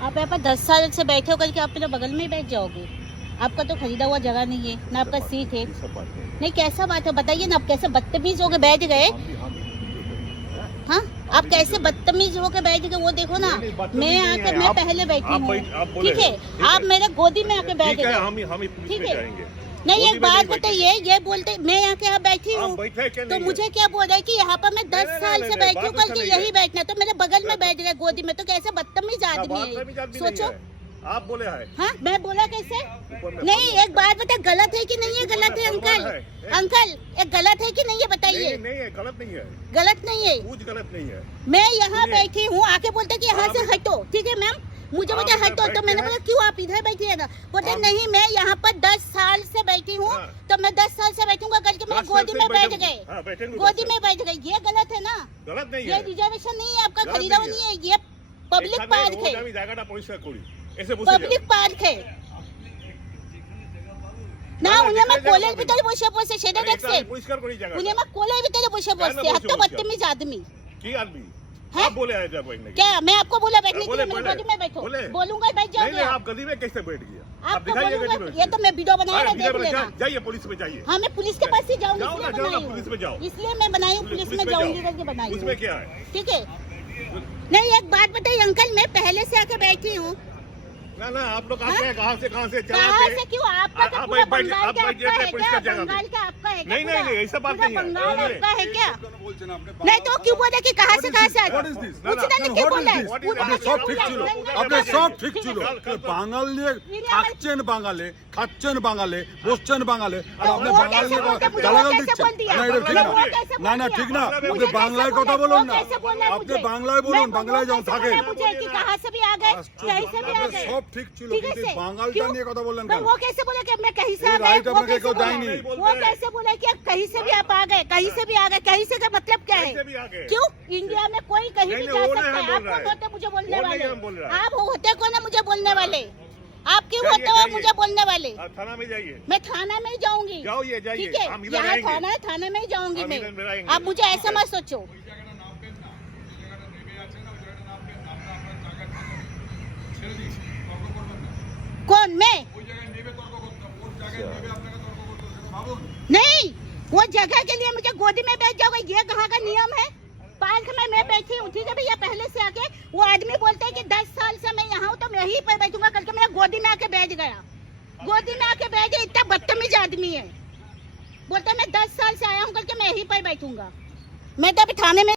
आप यहाँ पर 10 साल से बैठे हो करके आप मेरे बगल में ही बैठ जाओगे? आपका तो खरीदा हुआ जगह नहीं है ना, आपका सीट है। नहीं, कैसा बात है बताइए ना, आप कैसे बदतमीज होके बैठ गए? हाँ, आप कैसे बदतमीज होके बैठ गए वो देखो ना। मैं आकर मैं पहले बैठी हूँ, ठीक है, आप मेरे गोदी में आके बैठ गए, ठीक है। नहीं, एक बात बताइए, ये बोलते मैं यहाँ के यहाँ बैठी हूँ तो मुझे क्या बोल रहा है कि यहाँ पर मैं 10 साल से बैठी हूँ, कल के यही बैठना, तो मेरे बगल में बैठ गए गोदी में, तो कैसे बदतमीज आदमी है सोचो। आप बोले है? हाँ, मैं बोला कैसे? नहीं, एक बात बताए, गलत है कि नहीं है? गलत है अंकल, अंकल एक गलत है कि नहीं है बताइए? नहीं है, गलत नहीं है, गलत नहीं है, कुछ गलत नहीं है। मैं यहाँ बैठी हूँ, आके बोलते कि यहाँ से हटो, ठीक है मैम, मुझे बोलते हटो, तो मैंने बोला क्यों आप इधर बैठी है ना? बोलते नहीं, मैं यहाँ पर 10 साल से बैठी हूँ, तो मैं 10 साल से बैठूंगा, करके मेरे गोदी में बैठ गए, गोदी में बैठ गए, ये गलत है ना? गलत नहीं ये है, रिजर्वेशन नहीं है आपका, खरीदा हुआ नहीं है, ये पब्लिक पार्क है, पब्लिक पार्क है না। উনি আমার কোলের ভিতরে বসে পড়ছে, সেটা দেখছেন? উনি আমার কোলের ভিতরে বসে পড়ছে, এত বদতমিজ आदमी। কি आदमी? है? आप बोले आए बैठने के? क्या मैं आपको बोला बैठने के लिए? बोले, मेरे गोदी में बैठो, बोले। बोलूंगा बैठ जाओगे नहीं, आप। आप गली में कैसे बैठ गया? आप आपको दिखाइए बोलूंगा, गली में। ये तो मैं वीडियो बनाया ना, देख लेना। जाइए पुलिस में जाइए। हाँ, मैं पुलिस के पास ही जाऊंगी, जाओ ना, इसलिए जाओ ना, बनाई पुलिस में हूँ, जाओ। इसलिए मैं बनाई हूँ, पुलिस में जाऊंगी करके बनाई उसमें हूँ, क्या है? ठीक है। नहीं, एक बात बताइए अंकल, मैं पहले से आके बैठी हूँ। ना आप लोग आते हैं कहाँ से कहाँ से क्यों? आपका तो पूरा बंगाल का आपका है क्या? बंगाल का आपका है क्या? नहीं ऐसा बात नहीं है। बंगाल आपका है क्या? नहीं तो क्यों बोले कि कहाँ से आ पूछना नहीं, क्यों बोल रहे हैं? আপনি সব ঠিক ছিল, আপনি সব ঠিক ছিল। বাঙাল নিয়ে থাকছেন বাঙালে, খাচ্ছেন বাঙালে, বসছেন বাঙালে, আর আপনি বাঙাল নিয়ে গালাগাল দিচ্ছেন। না, এটা ঠিক না, না ঠিক না। আপনি বাংলায় কথা বলুন না, আপনি বাংলায় বলুন, বাংলায় যাও থাকেন। मुझे कि कहाँ से भी आ गए, कहीं से भी आ गए, সব ঠিক ছিল, কিন্তু বাঙালটা নিয়ে কথা বললেন কেন? वो कैसे बोले कि मैं कहीं से आ राइट गए? আপনাকে কেউ দেয়নি। वो कैसे बोले कि कहीं से भी आप आ गए, कहीं से भी आ गए? कहीं से का मतलब क्या है? क्यों? इंडिया में कोई कहीं भी जा सकता है। आप कौन होते मुझे बोलने वाले? आप होते कौन है मुझे बोलने वाले? आप क्यों होते हो मुझे बोलने वाले? थाना में जाइए। मैं थाना में ही जाऊंगी, ठीक है, यहाँ थाना है, थाने में ही जाऊंगी मैं। आप मुझे ऐसा मत सोचो। कौन? मैं नहीं, वो जगह के लिए मुझे गोदी में बैठ जाओगे, ये कहाँ का नियम है? पार्क में मैं बैठी हूँ, ठीक है भैया, पहले से आके वो आदमी बोलते हैं कि 10 साल से मैं यहाँ हूँ तो मैं यहीं पर बैठूंगा, करके मेरा गोदी में आके बैठ गया, गोदी में आके बैठ गया। इतना बदतमीज आदमी है, बोलता मैं 10 साल से आया हूँ करके मैं यहीं पर बैठूंगा। मैं तो अभी थाने में